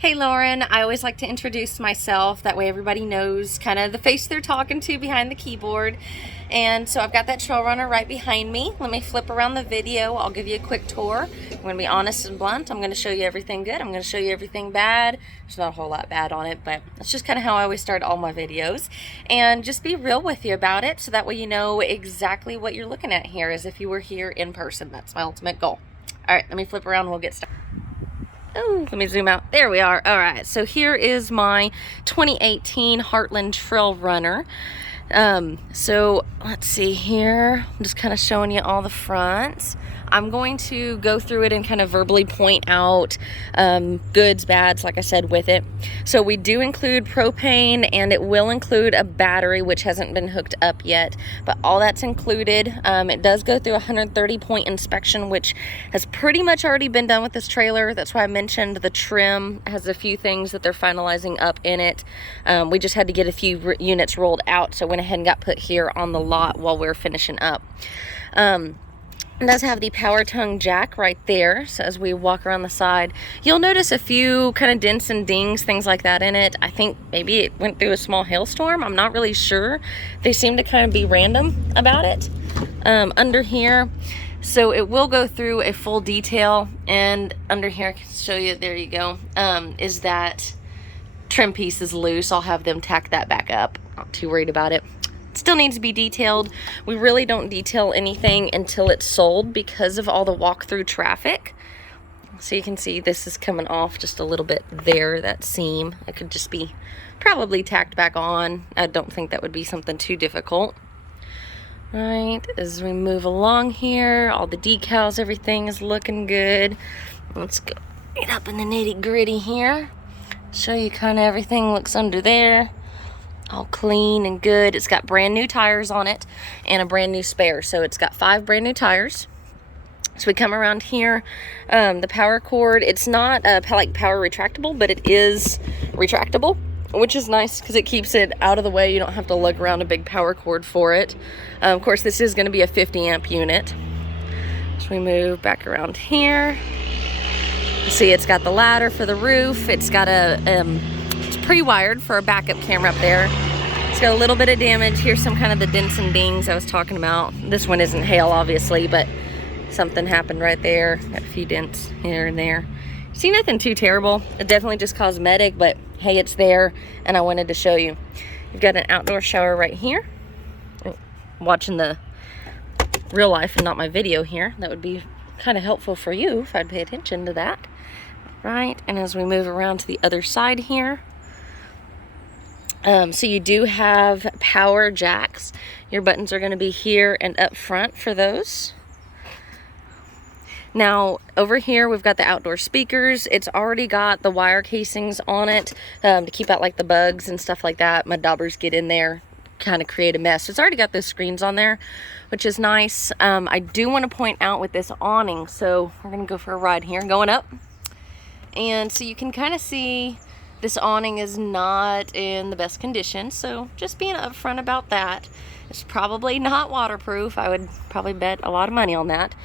Hey Lauren, I always like to introduce myself, that way everybody knows kind of the face they're talking to behind the keyboard. And so I've got that trail runner right behind me. Let me flip around the video, I'll give you a quick tour. I'm going to be honest and blunt. I'm going to show you everything good, I'm going to show you everything bad. There's not a whole lot bad on it, but that's just kind of how I always start all my videos. And just be real with you about it, so that way you know exactly what you're looking at here, as if you were here in person. That's my ultimate goal. Alright, let me flip around and we'll get started. Oh, let me zoom out. There we are. All right, so here is my 2018 Heartland Trail Runner. So let's see here. I'm just kind of showing you all the fronts. I'm going to go through it and kind of verbally point out goods, bads, like I said, with it. So we do include propane, and it will include a battery, which hasn't been hooked up yet, but all that's included. It does go through a 130-point inspection, which has pretty much already been done with this trailer. That's why I mentioned the trim has a few things that they're finalizing up in it. We just had to get a few units rolled out, so I went ahead and got put here on the lot while we're finishing up. It does have the power tongue jack right there, so as we walk around the side, you'll notice a few kind of dents and dings, things like that in it. I think maybe it went through a small hailstorm. I'm not really sure. They seem to kind of be random about it. Under here, so it will go through a full detail, and under here, I can show you, there you go, is that trim piece is loose. I'll have them tack that back up. Not too worried about it. Still needs to be detailed. We really don't detail anything until it's sold because of all the walk-through traffic. So you can see this is coming off just a little bit there, that seam. It could just be probably tacked back on. I don't think that would be something too difficult. All right, as we move along here, all the decals, everything is looking good. Let's go right up in the nitty-gritty here. Show you kind of everything looks under there. All clean and good. It's got brand new tires on it and a brand new spare. So it's got 5 brand new tires. So we come around here. The power cord, it's not like power retractable, but it is retractable, which is nice because it keeps it out of the way. You don't have to lug around a big power cord for it. Of course, this is going to be a 50 amp unit. So we move back around here. See, it's got the ladder for the roof. It's got a it's pre-wired for a backup camera up there. It's got a little bit of damage. Here's some kind of the dents and dings I was talking about. This one isn't hail, obviously, but something happened right there. Got a few dents here and there. See, nothing too terrible. It's definitely just cosmetic, but hey, it's there, and I wanted to show you. You've got an outdoor shower right here. Watching the real life and not my video here. That would be kind of helpful for you if I'd pay attention to that. Right, and as we move around to the other side here, so you do have power jacks. Your buttons are going to be here and up front for those. Now over here we've got the outdoor speakers. It's already got the wire casings on it to keep out like the bugs and stuff like that. Mud daubers get in there, kind of create a mess. So it's already got those screens on there, which is nice. I do want to point out with this awning, so we're going to go for a ride here, going up. And so you can kind of see this awning is not in the best condition, so just being upfront about that. It's probably not waterproof. I would probably bet a lot of money on that.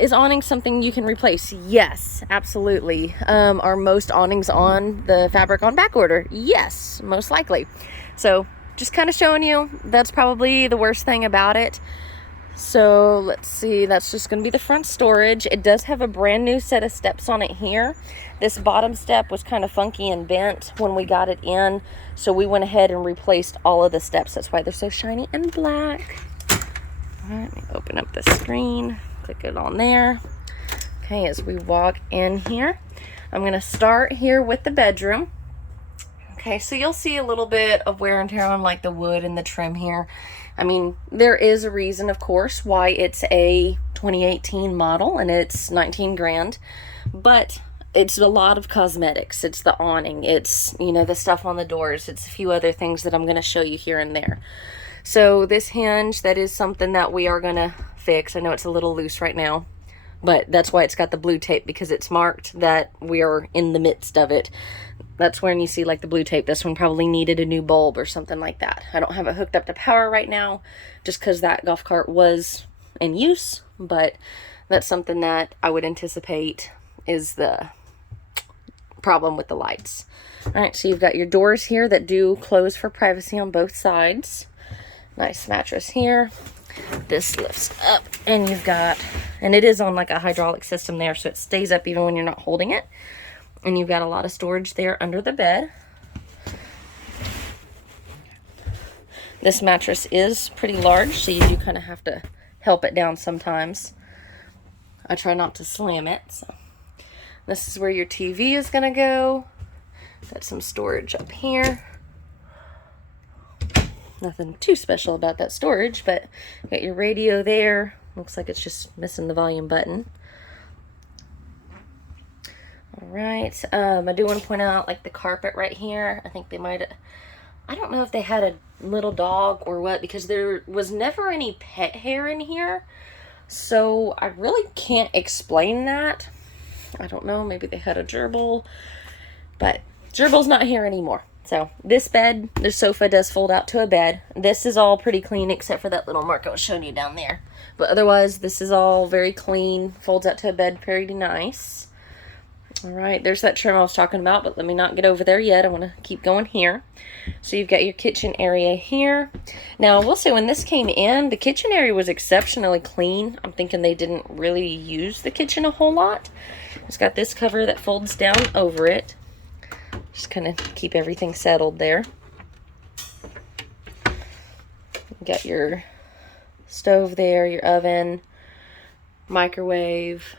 Is awning something you can replace? Yes, absolutely. Are most awnings on the fabric on back order? Yes, most likely. So just kind of showing you, that's probably the worst thing about it. So let's see, that's just going to be the front storage. It does have a brand new set of steps on it here. This bottom step was kind of funky and bent when we got it in, so we went ahead and replaced all of the steps. That's why they're so shiny and black. All right, let me open up the screen, click it on there. Okay, as we walk in here, I'm going to start here with the bedroom. Okay, so you'll see a little bit of wear and tear on like the wood and the trim here. I mean, there is a reason, of course, why it's a 2018 model and it's 19 grand, but it's a lot of cosmetics. It's the awning, it's, you know, the stuff on the doors, it's a few other things that I'm going to show you here and there. So this hinge, that is something that we are going to fix. I know it's a little loose right now, but that's why it's got the blue tape, because it's marked that we are in the midst of it. That's when you see like the blue tape. This one probably needed a new bulb or something like that. I don't have it hooked up to power right now just because that golf cart was in use, but that's something that I would anticipate is the problem with the lights. All right, so you've got your doors here that do close for privacy on both sides. Nice mattress here. This lifts up, and you've got, and it is on like a hydraulic system there, so it stays up even when you're not holding it. And you've got a lot of storage there under the bed. This mattress is pretty large, so you do kind of have to help it down sometimes. I try not to slam it. So this is where your TV is going to go. Got some storage up here. Nothing too special about that storage, but you got your radio there. Looks like it's just missing the volume button. All right. I do want to point out like the carpet right here. I think they might, I don't know if they had a little dog or what, because there was never any pet hair in here. So I really can't explain that. I don't know. Maybe they had a gerbil, but gerbil's not here anymore. So this bed, the sofa does fold out to a bed. This is all pretty clean except for that little mark I was showing you down there. But otherwise, this is all very clean. Folds out to a bed pretty nice. All right, there's that trim I was talking about, but let me not get over there yet. I want to keep going here. So you've got your kitchen area here. Now, I will say when this came in, the kitchen area was exceptionally clean. I'm thinking they didn't really use the kitchen a whole lot. It's got this cover that folds down over it. Just kind of keep everything settled there. You got your stove there, your oven, microwave,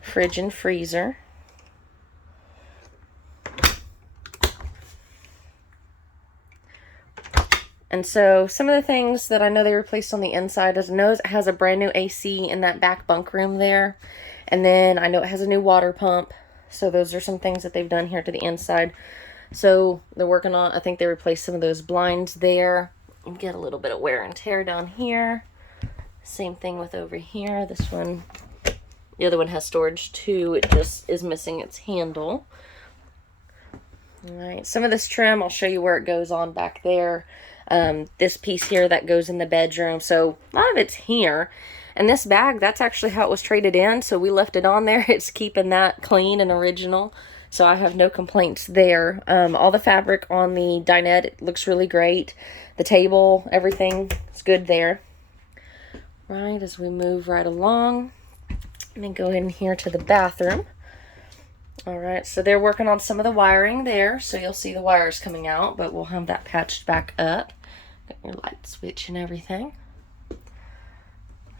fridge and freezer. And so some of the things that I know they replaced on the inside is I know it has a brand new AC in that back bunk room there. And then I know it has a new water pump. So those are some things that they've done here to the inside. So they're working on, I think they replaced some of those blinds there. You get a little bit of wear and tear down here. Same thing with over here. This one, the other one has storage too. It just is missing its handle. All right, some of this trim, I'll show you where it goes on back there. This piece here that goes in the bedroom. So a lot of it's here. And this bag, that's actually how it was traded in. So we left it on there. It's keeping that clean and original. So I have no complaints there. All the fabric on the dinette, it looks really great. The table, everything is good there. Right, as we move right along. Let me go in here to the bathroom. All right, so they're working on some of the wiring there. So you'll see the wires coming out, but we'll have that patched back up. Got your light switch and everything.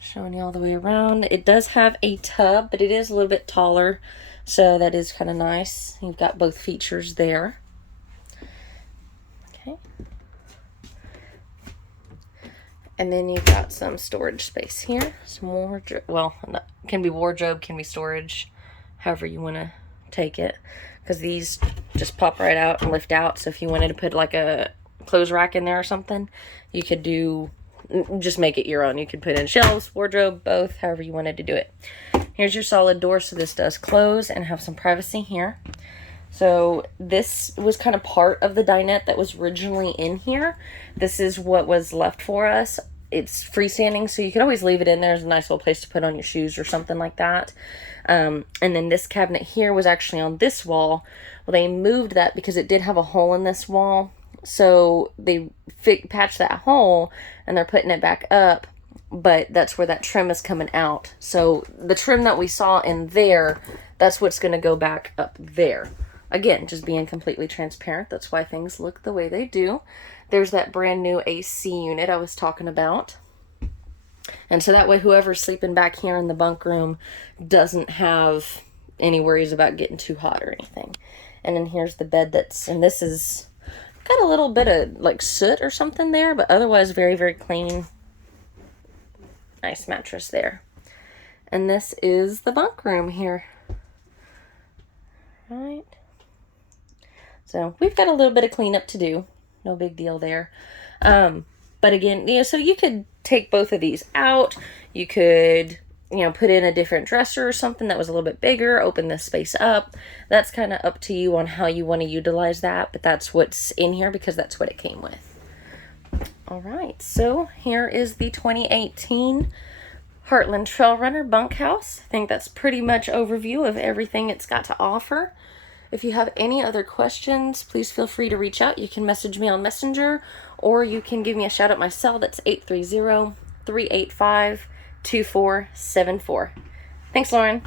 Showing you all the way around. It does have a tub, but it is a little bit taller, so that is kind of nice. You've got both features there. Okay. And then you've got some storage space here. Some wardrobe, well, can be wardrobe, can be storage, however you want to take it. Because these just pop right out and lift out, so if you wanted to put like a clothes rack in there or something, you could just make it your own. You could put in shelves, wardrobe, both, however you wanted to do it. Here's your solid door, so this does close and have some privacy here. So this was kind of part of the dinette that was originally in here. This is what was left for us. It's freestanding, so you can always leave it in there as a nice little place to put on your shoes or something like that. And then this cabinet here was actually on this wall. Well, they moved that because it did have a hole in this wall. So they patched that hole and they're putting it back up, but that's where that trim is coming out. So the trim that we saw in there, that's what's going to go back up there. Again, just being completely transparent. That's why things look the way they do. There's that brand new AC unit I was talking about. And so that way whoever's sleeping back here in the bunk room doesn't have any worries about getting too hot or anything. And then here's the bed and this is got a little bit of like soot or something there, but otherwise very, very clean. Nice mattress there. And this is the bunk room here. Right. So we've got a little bit of cleanup to do. No big deal there. But again, so you could take both of these out. You could, put in a different dresser or something that was a little bit bigger, open this space up. That's kind of up to you on how you want to utilize that, but that's what's in here because that's what it came with. All right, so here is the 2018 Heartland Trail Runner Bunkhouse. I think that's pretty much overview of everything it's got to offer. If you have any other questions, please feel free to reach out. You can message me on Messenger, or you can give me a shout at my cell. That's 830-385-2474. Thanks, Lauren.